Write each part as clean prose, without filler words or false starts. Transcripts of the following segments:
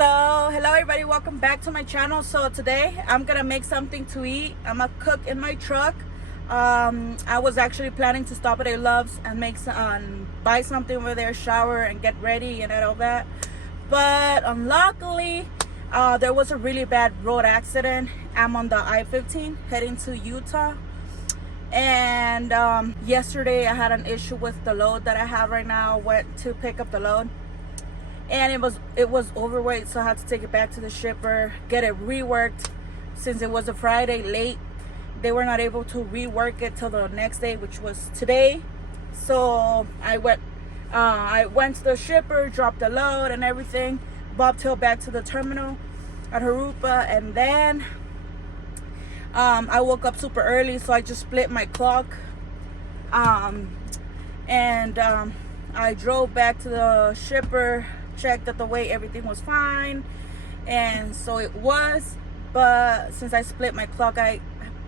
So hello everybody, welcome back to my channel. So today I'm gonna make something to eat. I'm gonna cook in my truck. I was actually planning to stop at a Love's and make some buy something over there, shower and get ready and all that, but unluckily there was a really bad road accident. I'm on the I-15 heading to Utah, and yesterday I had an issue with the load that I have right now. Went to pick up the load and it was overweight, so I had to take it back to the shipper, get it reworked. Since it was a Friday late, they were not able to rework it till the next day, which was today. So I went to the shipper, dropped the load and everything, bobtailed back to the terminal at Harupa, and then I woke up super early, so I just split my clock, and I drove back to the shipper, checked that the weight, everything was fine, and so it was. But since I split my clock, I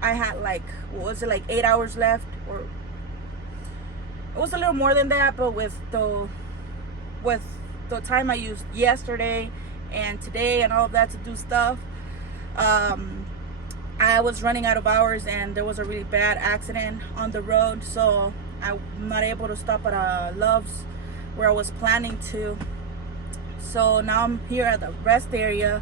had like, what was it, like 8 hours left, or it was a little more than that. But with the time I used yesterday and today and all of that to do stuff, I was running out of hours, and there was a really bad accident on the road, so I'm not able to stop at a Love's where I was planning to. So now I'm here at the rest area.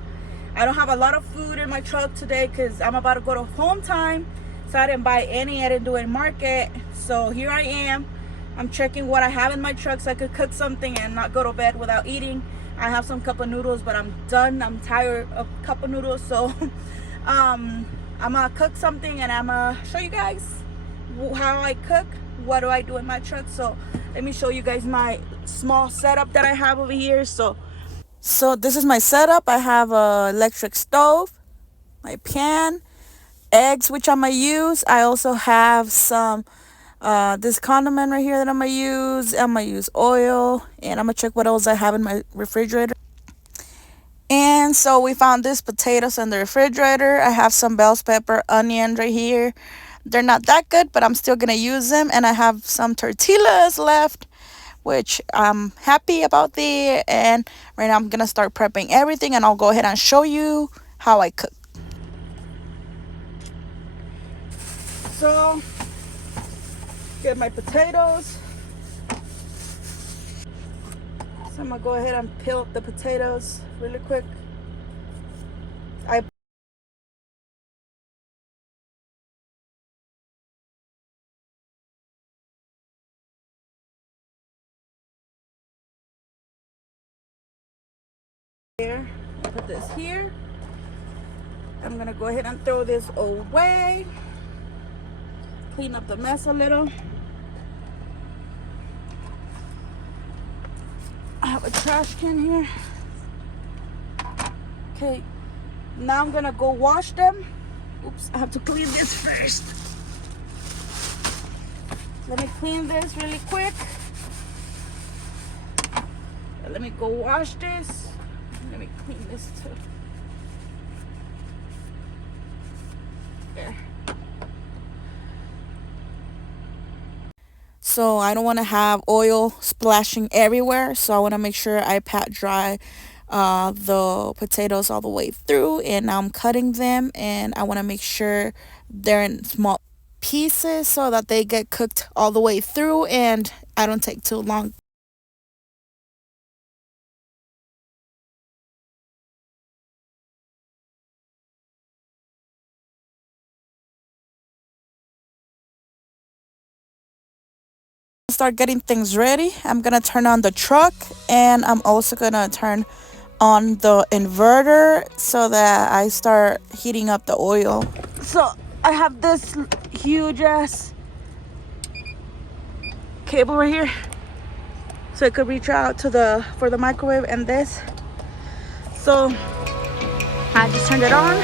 I don't have a lot of food in my truck today because I'm about to go to home time, so I didn't buy any. I didn't do any market. So here I am. I'm checking what I have in my truck so I could cook something and not go to bed without eating. I have some cup of noodles, but I'm done. I'm tired of cup of noodles. So I'm gonna cook something and I'm gonna show you guys how I cook, what do I do in my truck. So let me show you guys my small setup that I have over here. So this is my setup. I have a electric stove, my pan, eggs, which I'm gonna use. I also have some this condiment right here that I'm gonna use. I'm gonna use oil, and I'm gonna check what else I have in my refrigerator. And so we found these potatoes in the refrigerator. I have some bell pepper, onion right here. They're not that good, but I'm still gonna use them. And I have some tortillas left, which I'm happy about the. And right now I'm gonna start prepping everything, and I'll go ahead and show you how I cook. So get my potatoes. So I'm gonna go ahead and peel up the potatoes really quick. Put this here. I'm gonna go ahead and throw this away, clean up the mess a little. I have a trash can here. Okay, now I'm gonna go wash them. Oops, I have to clean this first. Let me clean this really quick. Let me go wash this. Let me clean this too. There. So I don't want to have oil splashing everywhere, so I want to make sure I pat dry the potatoes all the way through. And now I'm cutting them, and I want to make sure they're in small pieces so that they get cooked all the way through and I don't take too long. Start getting things ready. I'm gonna turn on the truck, and I'm also gonna turn on the inverter so that I start heating up the oil. So I have this huge ass cable right here, so it could reach out to for the microwave, and this. So I just turned it on,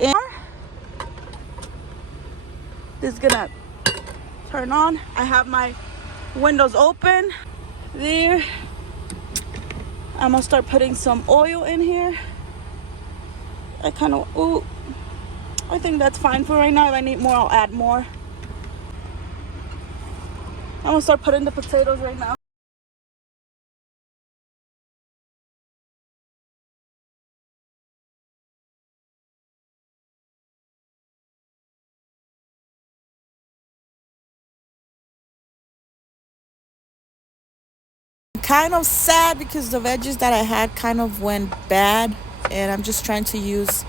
and this is gonna turn on. I have my windows open there. I'm gonna start putting some oil in here. I think that's fine for right now. If I need more, I'll add more. I'm gonna start putting the potatoes right now. kind of sad because the veggies that I had kind of went bad, and I'm just trying to use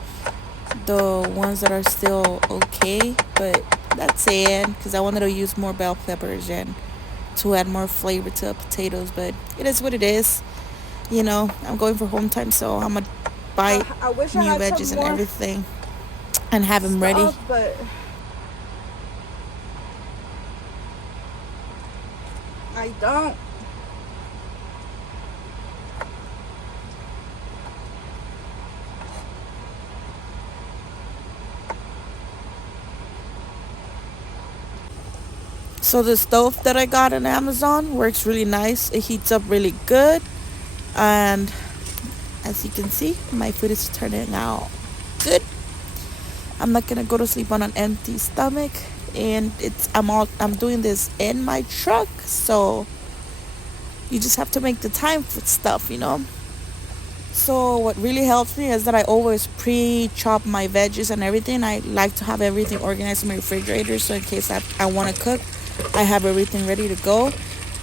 the ones that are still okay. But that's it, because I wanted to use more bell peppers and to add more flavor to the potatoes. But it is what it is. I'm going for home time, so I'm gonna buy I wish new I had veggies some and more everything and have them ready. stuff, but I don't. So the stove that I got on Amazon works really nice. It heats up really good, and as you can see, my food is turning out good. I'm not gonna go to sleep on an empty stomach, and I'm doing this in my truck, so you just have to make the time for stuff. So what really helps me is that I always pre-chop my veggies and everything. I like to have everything organized in my refrigerator, so in case I want to cook, I have everything ready to go.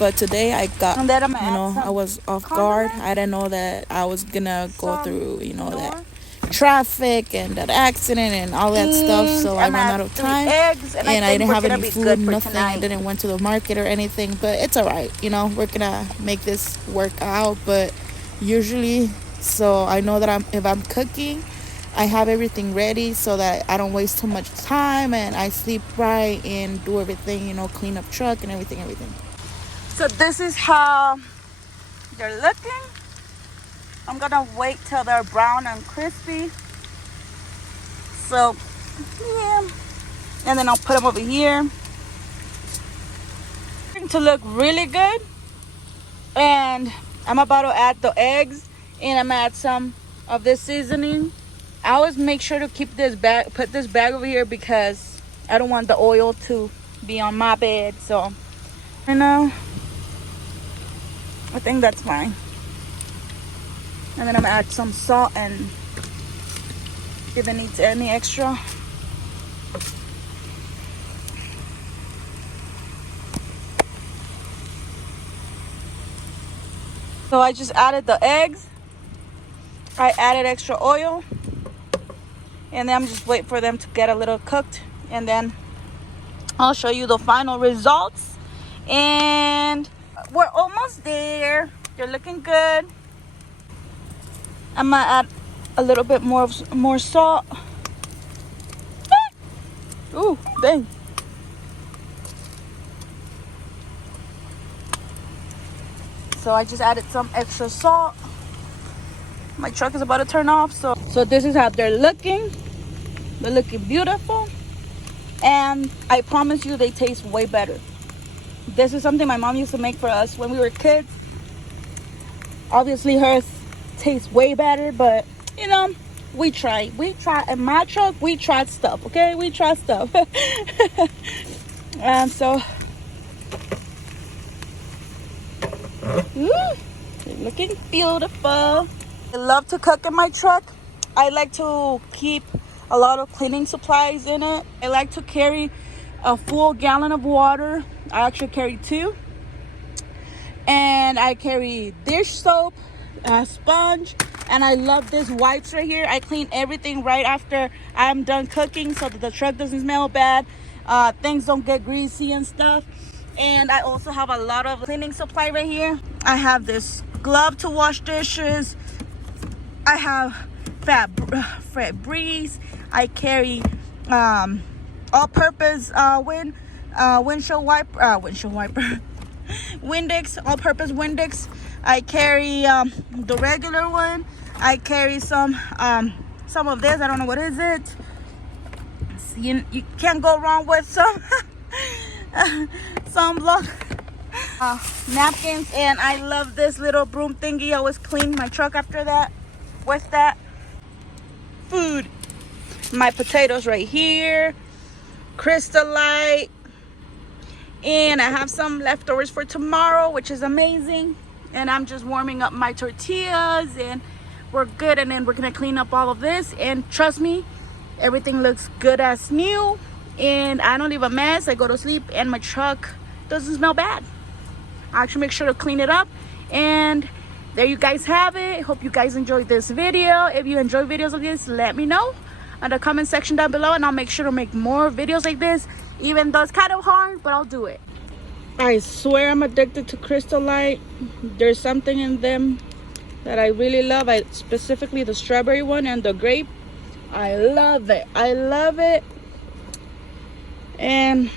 But today I got, And then I'm gonna add I some was off guard. condiments, I didn't know that I was gonna go some through, that more, traffic and that accident and all that stuff. and So I I'm ran gonna out add of 3 time, eggs, and I and I think didn't we're have gonna any be food, good for nothing. I tonight. didn't went to the market or anything, but it's all right. We're gonna make this work out. But usually, so I know that if I'm cooking, I have everything ready so that I don't waste too much time, and I sleep right and do everything, clean up truck and everything. So this is how they're looking. I'm gonna wait till they're brown and crispy. So yeah, and then I'll put them over here to look really good. And I'm about to add the eggs, and I'm gonna add some of this seasoning. I always make sure to put this bag over here because I don't want the oil to be on my bed. So right now, I think that's fine. And then I'm gonna add some salt, and if it needs any extra. So I just added the eggs. I added extra oil, and then I'm just waiting for them to get a little cooked, and then I'll show you the final results. And we're almost there. They're looking good. I'm gonna add a little bit more salt. Ooh, dang. So I just added some extra salt. My truck is about to turn off. So this is how they're looking. They're looking beautiful. And I promise you, they taste way better. This is something my mom used to make for us when we were kids. Obviously hers tastes way better, but we try. In my truck, we tried stuff, okay? We try stuff. And so, they're looking beautiful. I love to cook in my truck. I like to keep a lot of cleaning supplies in it. I like to carry a full gallon of water. I actually carry 2. And I carry dish soap, a sponge, and I love this wipes right here. I clean everything right after I'm done cooking so that the truck doesn't smell bad. Things don't get greasy and stuff. And I also have a lot of cleaning supply right here. I have this glove to wash dishes. I have Fred Breeze. I carry all-purpose windshield wiper. Windex, all-purpose Windex. I carry the regular one. I carry some of this. I don't know what is it. You can't go wrong with some sunblock. Napkins, and I love this little broom thingy. I always clean my truck after that with that. Food. My potatoes right here. Crystal Light. And I have some leftovers for tomorrow, which is amazing. And I'm just warming up my tortillas, and we're good. And then we're gonna clean up all of this, and trust me, everything looks good as new. And I don't leave a mess. I go to sleep and my truck doesn't smell bad. I actually make sure to clean it up And there you guys have it. Hope you guys enjoyed this video. If you enjoy videos like this, let me know in the comment section down below, and I'll make sure to make more videos like this, even though it's kind of hard, but I'll do it. I swear I'm addicted to Crystal Light. There's something in them that I really love. Specifically the strawberry one and the grape. I love it. I love it. And